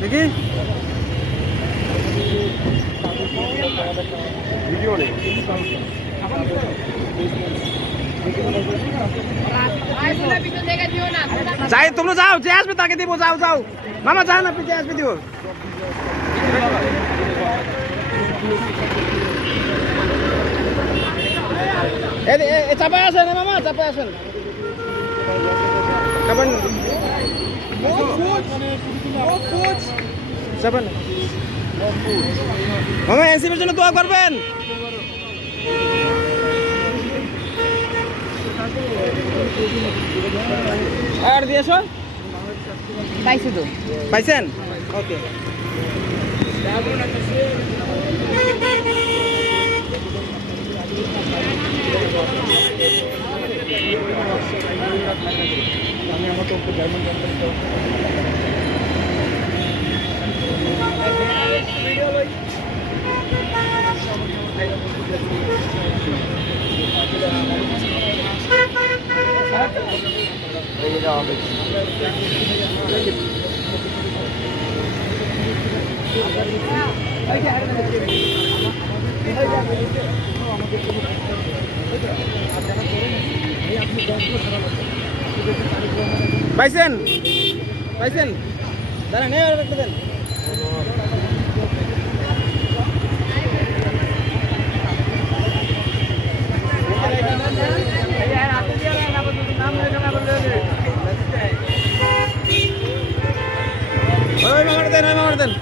দেখি। যাই, তোমরা যাও, যে আসবে তাকে দিব, যাও যাও। মামা, যাও না পিছিয়ে আসবে, দিব। চাপায় আসেন মামা, চাপায় আসেন। চাপান। চাপান মামা এনসিপির জন্য দোয়া করবেন। আর দিয়েছ পাইছি তো। পাইছেন? ওকে। পাইছেন? পাইছেন? দাঁড়ান একটা দেন। മാങ്ങാടത്തൻ മാങ്ങാടത്തൻ